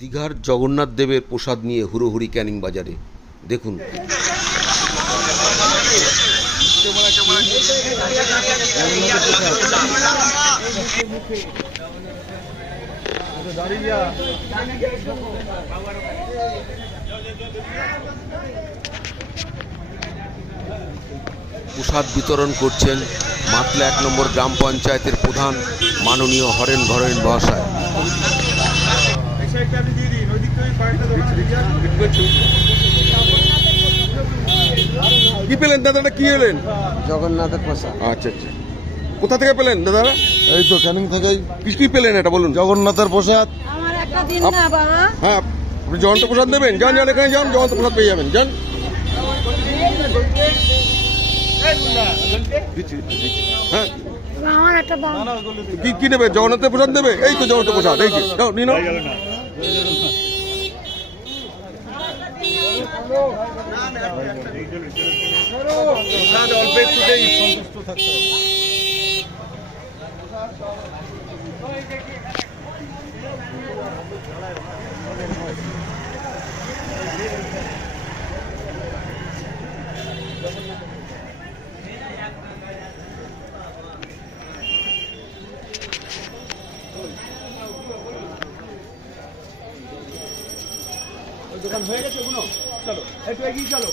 দীঘার জগন্নাথ দেবের প্রসাদ নিয়ে হুড়োহুড়ি ক্যানিং বাজারে। দেখুন প্রসাদ বিতরণ করছেন মাতলা ১ নম্বর গ্রাম পঞ্চায়েতের প্রধান মাননীয় হরেন ঘরেন মহাশয়। কি পেলেন দাদাটা, কি এলেন? জগন্নাথের প্রসাদ। আচ্ছা আচ্ছা, কোথা থেকে পেলেন দাদারা? এই তো ক্যানিং থেকেই। কি পেলেন এটা বলুন? জগন্নাথের প্রসাদ। হ্যাঁ, আপনি জগন্নাথ প্রসাদ নেবেন? যান যান, এখানে যান, জগন্নাথ প্রসাদ পেয়ে যাবেন। যান। হ্যাঁ, কি নেবে? জগন্নাথের প্রসাদ নেবে? এই তো জগন্নাথের প্রসাদ, এই যে নাও, নিয়ে নাও। অল্প একটুতেই সন্তুষ্ট থাকতে হবে। দোকান হয়ে গেছে, চলো একটু এগিয়ে চলো।